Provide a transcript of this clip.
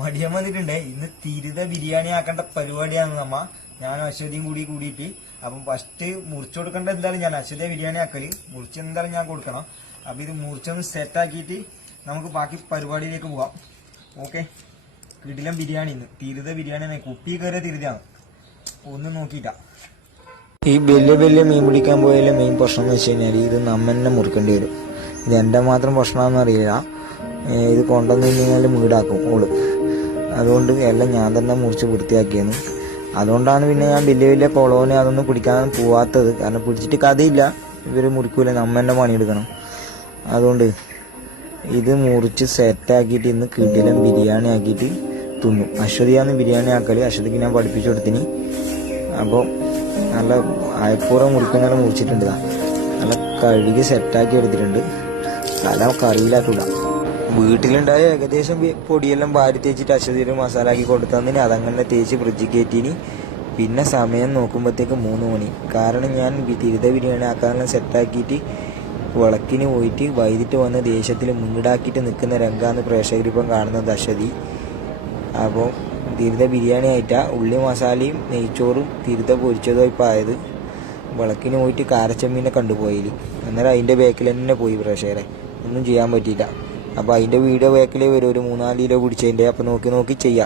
മടിയൻ വന്നിട്ടുണ്ട്. ഇന്ന് തിരുത ബിരിയാണി ആക്കേണ്ട പരിപാടിയാണ് നമ്മ. ഞാനും അശ്വതിയും കൂടിയിട്ട്. അപ്പം ഫസ്റ്റ് മുറിച്ചു കൊടുക്കേണ്ട എന്തായാലും ഞാൻ അശ്വതിയെ ബിരിയാണി ആക്കല് മുറിച്ച് എന്തായാലും ഞാൻ കൊടുക്കണം. അപ്പൊ ഇത് മുറിച്ചൊന്ന് സെറ്റ് ആക്കിയിട്ട് നമുക്ക് ബാക്കി പരിപാടിയിലേക്ക് പോവാം. ഓക്കെ. കിടിലം ബിരിയാണി ഇന്ന് തിരുത ബിരിയാണി കുപ്പി കയറിയ തിരുതാണ്. ഒന്നും നോക്കിയിട്ടാ. ഈ വലിയ മീൻ പിടിക്കാൻ പോയാലും മെയിൻ പ്രശ്നം എന്ന് വെച്ച് കഴിഞ്ഞാൽ ഇത് നമ്മന്നെ മുറിക്കേണ്ടി വരും. ഇത് എന്റെ മാത്രം പ്രശ്നമാണെന്ന് അറിയില്ല. ഇത് കൊണ്ടുവന്നു കഴിഞ്ഞാൽ വീടാക്കും ഓള്. അതുകൊണ്ട് എല്ലാം ഞാൻ തന്നെ മുറിച്ച് വൃത്തിയാക്കിയെന്ന്. അതുകൊണ്ടാണ് പിന്നെ ഞാൻ വലിയ കൊളോനെ അതൊന്നും പിടിക്കാൻ പോവാത്തത്. കാരണം പിടിച്ചിട്ട് കഥയില്ല, ഇവര് മുറിക്കൂല, നമ്മ തന്നെ പണിയെടുക്കണം. അതുകൊണ്ട് ഇത് മുറിച്ച് സെറ്റാക്കിയിട്ട് ഇന്ന് കിടിലം ബിരിയാണി ആക്കിയിട്ട് തിന്നും. അശ്വതിയാണ് ബിരിയാണി ആക്കല്. അശ്വതിക്ക് ഞാൻ പഠിപ്പിച്ചു കൊടുത്തിന്. അപ്പോൾ നല്ല അയപ്പൂറം മുറിക്കുന്നതെല്ലാം മുറിച്ചിട്ടുണ്ട്. നല്ല കഴുകി സെറ്റാക്കി എടുത്തിട്ടുണ്ട്. തല കറിയിലാക്കില്ല. വീട്ടിലുണ്ടായ ഏകദേശം പൊടിയെല്ലാം വാരി തേച്ചിട്ട് അശ്വതിയിൽ മസാല ആക്കി കൊടുത്തതിന് അതങ്ങനെ തേച്ച് ഫ്രിഡ്ജിൽ കയറ്റിന്. പിന്നെ സമയം നോക്കുമ്പോഴത്തേക്ക് 3 മണി. കാരണം ഞാൻ തിരുത ബിരിയാണി ആക്കാനെല്ലാം സെറ്റാക്കിയിട്ട് വിളക്കിന് പോയിട്ട് വൈകിട്ട് വന്ന് ദേഷ്യത്തിൽ മുങ്ങിടാക്കിയിട്ട് നിൽക്കുന്ന രംഗാന്ന് പ്രേക്ഷകരിപ്പം കാണുന്നത് അശ്വതി. അപ്പോൾ തിരുത ബിരിയാണി ആയിട്ടാ ഉള്ളി മസാലയും നെയ്ച്ചോറും തിരുത പൊരിച്ചതും ഇപ്പം ആയത്. വിളക്കിന് പോയിട്ട് കാരച്ചമ്മീനെ കണ്ടുപോയില്ല. അന്നേരം അതിൻ്റെ ബാക്കിൽ തന്നെ പോയി പ്രേക്ഷകരെ. ഒന്നും ചെയ്യാൻ പറ്റിയില്ല. അപ്പോൾ അതിൻ്റെ വീഡിയോ ബാക്കിലേ വരും. ഒരു 3-4 കിലോ പിടിച്ചതിൻ്റെ. അപ്പോൾ നോക്കി ചെയ്യാം.